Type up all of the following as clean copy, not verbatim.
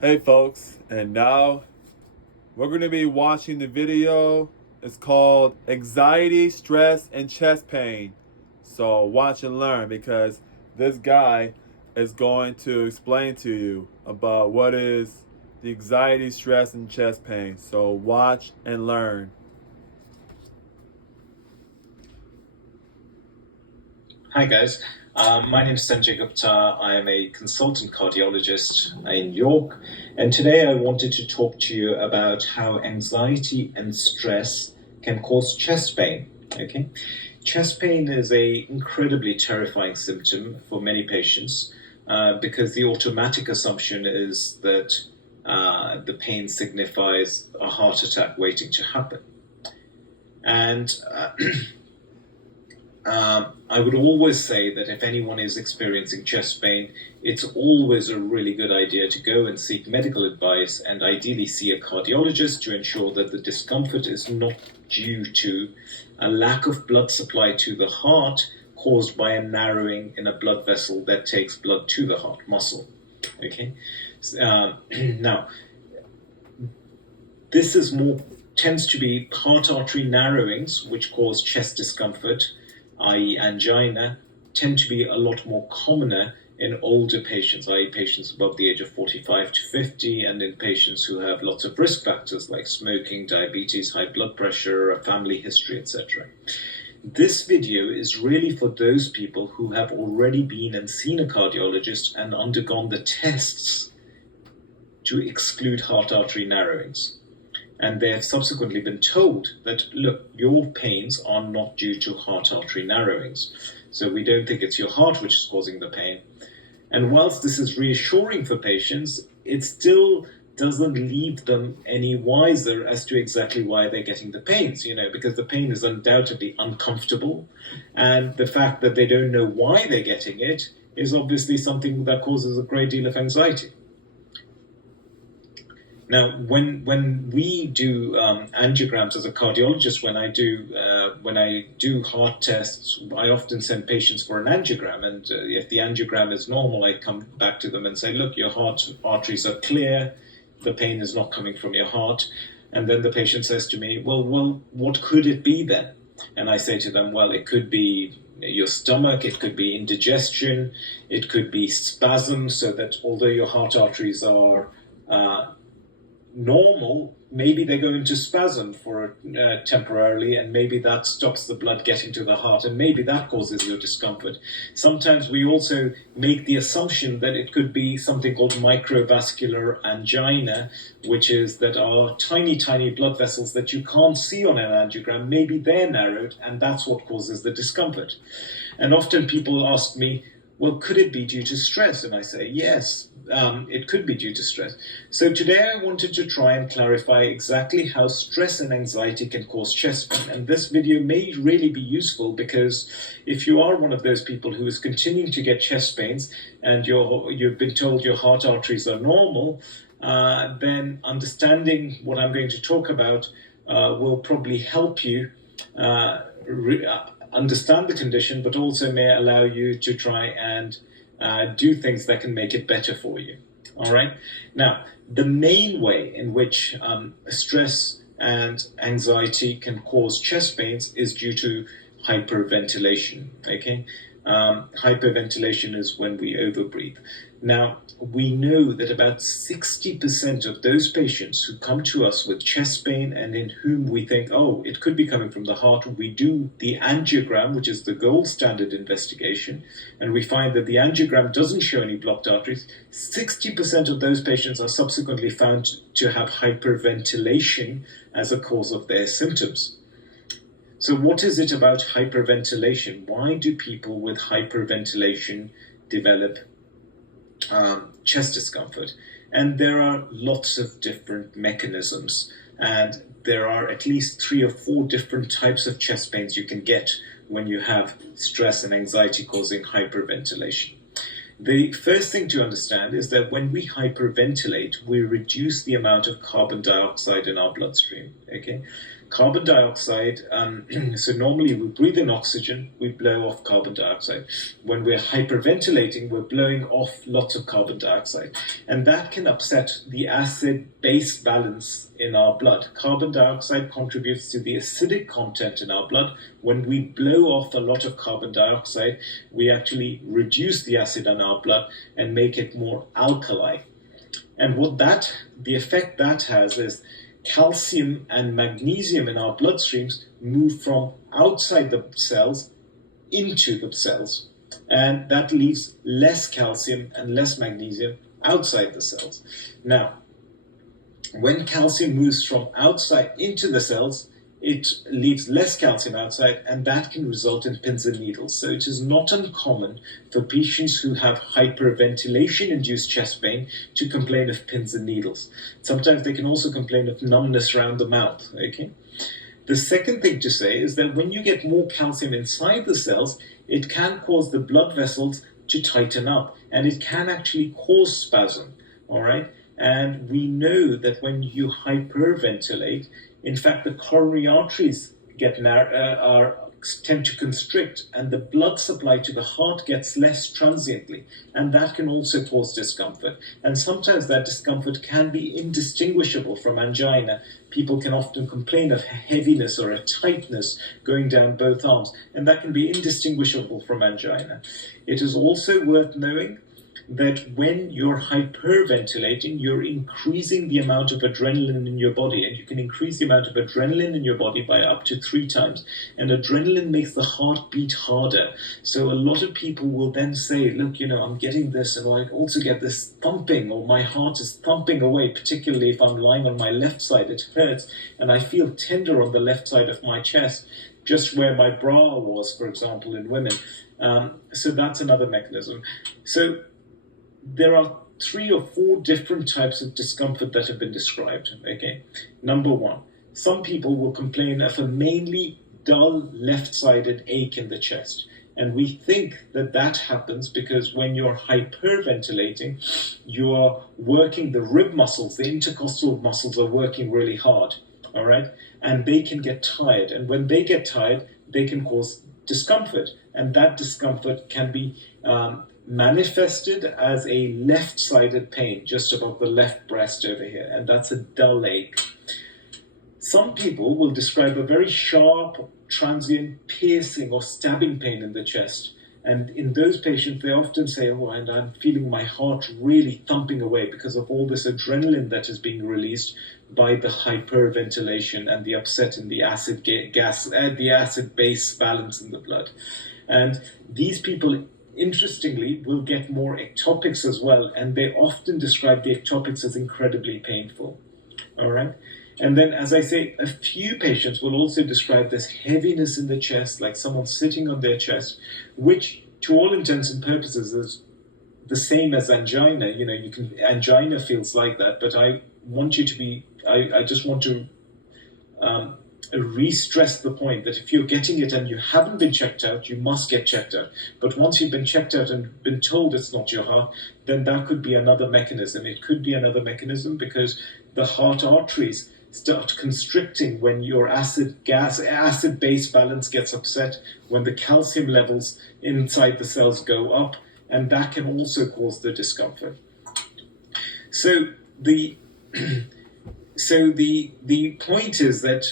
Hey folks, and now we're going to be watching the video. It's called Anxiety, Stress, and Chest Pain. So watch and learn because this guy is going to explain to you about what is the anxiety, stress, and chest pain. So watch and learn. Hi guys, my name is Sanjay Gupta. I am a consultant cardiologist in York, and today I wanted to talk to you about how anxiety and stress can cause chest pain. Okay, chest pain is a incredibly terrifying symptom for many patients because the automatic assumption is that the pain signifies a heart attack waiting to happen, and I would always say that if anyone is experiencing chest pain, it's always a really good idea to go and seek medical advice and ideally see a cardiologist to ensure that the discomfort is not due to a lack of blood supply to the heart caused by a narrowing in a blood vessel that takes blood to the heart muscle. Okay, now this is more tends to be heart artery narrowings which cause chest discomfort, i.e. angina, tend to be a lot more commoner in older patients, i.e. patients above the age of 45 to 50, and in patients who have lots of risk factors like smoking, diabetes, high blood pressure, a family history, etc. This video is really for those people who have already been and seen a cardiologist and undergone the tests to exclude heart artery narrowings. And they have subsequently been told that, look, your pains are not due to heart artery narrowings. So we don't think it's your heart which is causing the pain. And whilst this is reassuring for patients, it still doesn't leave them any wiser as to exactly why they're getting the pains, because the pain is undoubtedly uncomfortable. And the fact that they don't know why they're getting it is obviously something that causes a great deal of anxiety. Now, when we do angiograms as a cardiologist, when I do heart tests, I often send patients for an angiogram, and if the angiogram is normal, I come back to them and say, "Look, your heart arteries are clear, the pain is not coming from your heart," and then the patient says to me, "Well, what could it be then?" And I say to them, "Well, it could be your stomach, it could be indigestion, it could be spasm, so that although your heart arteries are normal, maybe they go into spasm for temporarily, and maybe that stops the blood getting to the heart, and maybe that causes your discomfort." Sometimes we also make the assumption that it could be something called microvascular angina, which is that our tiny blood vessels that you can't see on an angiogram, maybe they're narrowed, and that's what causes the discomfort. And often people ask me, "Well, could it be due to stress?" And I say, yes, it could be due to stress. So today I wanted to try and clarify exactly how stress and anxiety can cause chest pain. And this video may really be useful because if you are one of those people who is continuing to get chest pains and you've been told your heart arteries are normal, then understanding what I'm going to talk about will probably help you understand the condition, but also may allow you to try and do things that can make it better for you. All right. Now, the main way in which stress and anxiety can cause chest pains is due to hyperventilation. Okay. Hyperventilation is when we overbreathe. Now, we know that about 60% of those patients who come to us with chest pain and in whom we think, oh, it could be coming from the heart, we do the angiogram, which is the gold standard investigation, and we find that the angiogram doesn't show any blocked arteries. 60% of those patients are subsequently found to have hyperventilation as a cause of their symptoms. So what is it about hyperventilation? Why do people with hyperventilation develop chest discomfort? And there are lots of different mechanisms, and there are at least 3 or 4 different types of chest pains you can get when you have stress and anxiety causing hyperventilation. The first thing to understand is that when we hyperventilate, we reduce the amount of carbon dioxide in our bloodstream. Okay, carbon dioxide, so normally we breathe in oxygen, we blow off carbon dioxide. When we're hyperventilating, we're blowing off lots of carbon dioxide. And that can upset the acid-base balance in our blood. Carbon dioxide contributes to the acidic content in our blood. When we blow off a lot of carbon dioxide, we actually reduce the acid in our blood and make it more alkali. And the effect that has is calcium and magnesium in our bloodstreams move from outside the cells into the cells. And that leaves less calcium and less magnesium outside the cells. Now, when calcium moves from outside into the cells, it leaves less calcium outside, and that can result in pins and needles. So it is not uncommon for patients who have hyperventilation-induced chest pain to complain of pins and needles. Sometimes they can also complain of numbness around the mouth. Okay. The second thing to say is that when you get more calcium inside the cells, it can cause the blood vessels to tighten up, and it can actually cause spasm. All right. And we know that when you hyperventilate, in fact, the coronary arteries tend to constrict, and the blood supply to the heart gets less transiently, and that can also cause discomfort. And sometimes that discomfort can be indistinguishable from angina. People can often complain of heaviness or a tightness going down both arms, and that can be indistinguishable from angina. It is also worth knowing that when you're hyperventilating, you're increasing the amount of adrenaline in your body, and you can increase the amount of adrenaline in your body by up to 3 times. And adrenaline makes the heart beat harder. So a lot of people will then say, look, I'm getting this, and I also get this thumping, or my heart is thumping away, particularly if I'm lying on my left side, it hurts, and I feel tender on the left side of my chest, just where my bra was, for example, in women. So that's another mechanism. So there are 3 or 4 different types of discomfort that have been described. Okay, number 1, some people will complain of a mainly dull left-sided ache in the chest, and we think that happens because when you're hyperventilating, you're working the rib muscles, the intercostal muscles are working really hard. All right, and they can get tired, and when they get tired, they can cause discomfort, and that discomfort can be manifested as a left-sided pain just above the left breast over here, and that's a dull ache. Some people will describe a very sharp, transient, piercing or stabbing pain in the chest, and in those patients they often say, and I'm feeling my heart really thumping away because of all this adrenaline that is being released by the hyperventilation and the upset in the the acid-base balance in the blood. And these people, interestingly, will get more ectopics as well, and they often describe the ectopics as incredibly painful. All right? And then, as I say, a few patients will also describe this heaviness in the chest, like someone sitting on their chest, which, to all intents and purposes, is the same as angina. Angina feels like that, but I just want to re-stress the point that if you're getting it and you haven't been checked out, you must get checked out. But once you've been checked out and been told it's not your heart, then that could be another mechanism. It could be another mechanism because the heart arteries start constricting when your acid-base balance gets upset, when the calcium levels inside the cells go up, and that can also cause the discomfort. So the point is that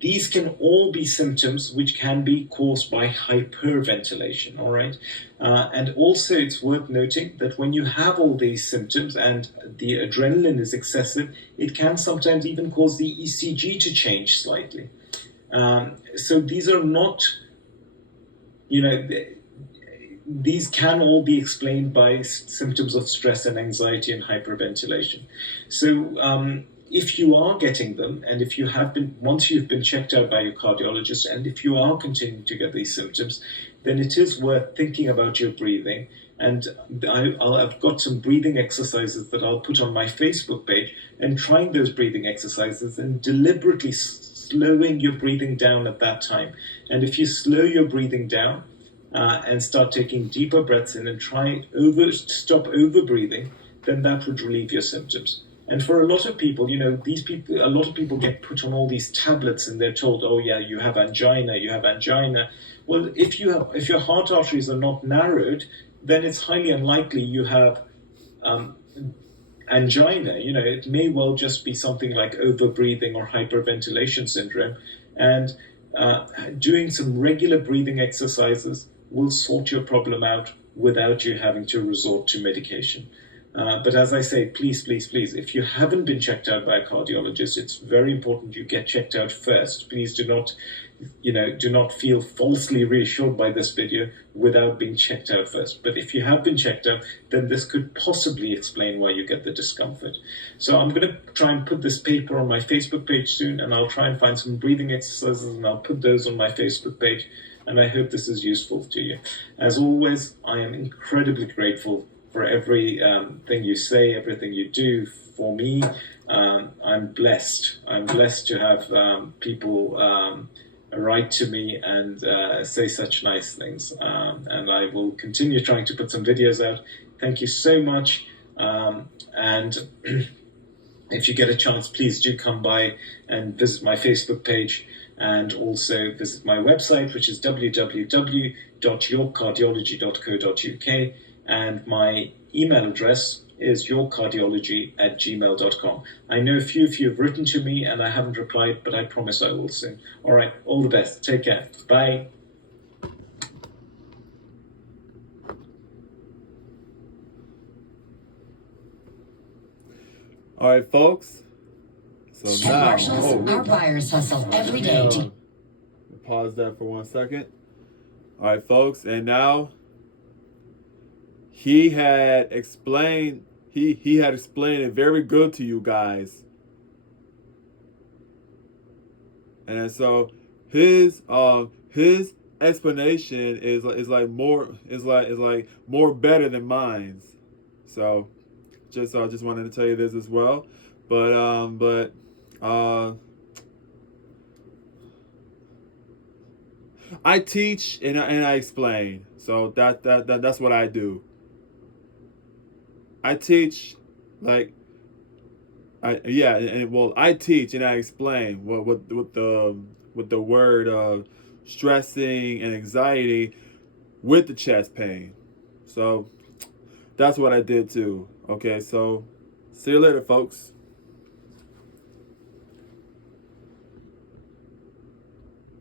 these can all be symptoms which can be caused by hyperventilation, all right? And also it's worth noting that when you have all these symptoms and the adrenaline is excessive, it can sometimes even cause the ECG to change slightly. So these are not, these can all be explained by symptoms of stress and anxiety and hyperventilation. So if you are getting them, and if you have been, once you've been checked out by your cardiologist, and if you are continuing to get these symptoms, then it is worth thinking about your breathing. And I've got some breathing exercises that I'll put on my Facebook page, and trying those breathing exercises and deliberately slowing your breathing down at that time. And if you slow your breathing down and start taking deeper breaths in and stop over breathing, then that would relieve your symptoms. And for a lot of people, a lot of people get put on all these tablets and they're told, oh yeah, you have angina, you have angina. Well, if your heart arteries are not narrowed, then it's highly unlikely you have um, angina. It may well just be something like overbreathing or hyperventilation syndrome. And doing some regular breathing exercises will sort your problem out without you having to resort to medication. But as I say, please, please, please, if you haven't been checked out by a cardiologist, it's very important you get checked out first. Please do not feel falsely reassured by this video without being checked out first. But if you have been checked out, then this could possibly explain why you get the discomfort. So I'm going to try and put this paper on my Facebook page soon, and I'll try and find some breathing exercises and I'll put those on my Facebook page. And I hope this is useful to you. As always, I am incredibly grateful for every thing you say, everything you do for me. I'm blessed. I'm blessed to have people write to me and say such nice things. And I will continue trying to put some videos out. Thank you so much. And if you get a chance, please do come by and visit my Facebook page and also visit my website, which is www.yorkcardiology.co.uk. And my email address is yourcardiology@gmail.com. I know a few of you have written to me and I haven't replied, but I promise I will soon. All right, all the best. Take care. Bye. All right, folks. So At now, Marshalls, our buyers hustle every day to pause that for 1 second. All right, folks, and now he had explained it very good to you guys, and so his explanation is more better than mine's. So I just wanted to tell you this as well, but I teach and I explain. So that's what I do. I teach, I teach and I explain what the word stressing and anxiety with the chest pain. So that's what I did too. Okay, so see you later, folks.